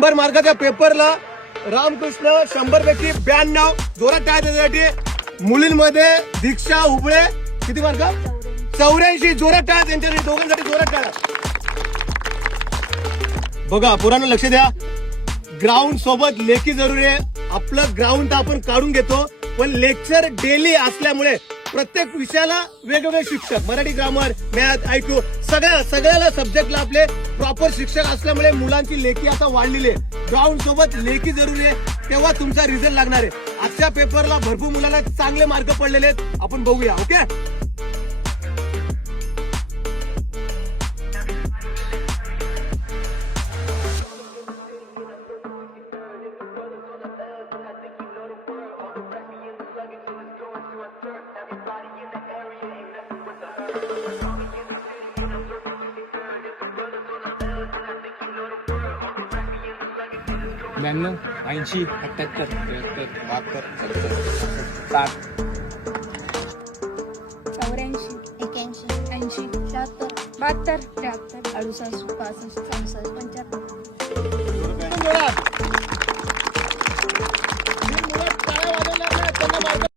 100 मार्काच्या पेपरला रामकृष्ण 100 पैकी 92 जोरात टाळ्या त्याच्यासाठी. मुलींमध्ये दीक्षा उबळे किती मार्क 84 जोरात टाळ्या त्यांच्यासाठी दोघांसाठी जोरात टाळ्या. बघा पोरांनो लक्ष द्या ग्राउंड सोबत लेखी जरुरी आहे. आपलं ग्राउंड आपण काढून घेतो पण लेक्चर डेली असल्यामुळे प्रत्येक विषयाला वेगवेगळे शिक्षक मराठी ग्रामर मॅथ IQ सगळ्याला सब्जेक्टला आपले प्रॉपर शिक्षक असल्यामुळे मुलांची लेखी आता वाढलेली आहे. ग्राउंड सोबत लेखी जरुरी आहे तेव्हा तुमचा रिझल्ट लागणार आहे. आजच्या पेपरला भरपूर मुलांना चांगले मार्क पडलेले आहेत आपण बघूया. ओके ब्याण्णव 80 78 73 72 60 84 81 80 76 72 73 68 65 66 75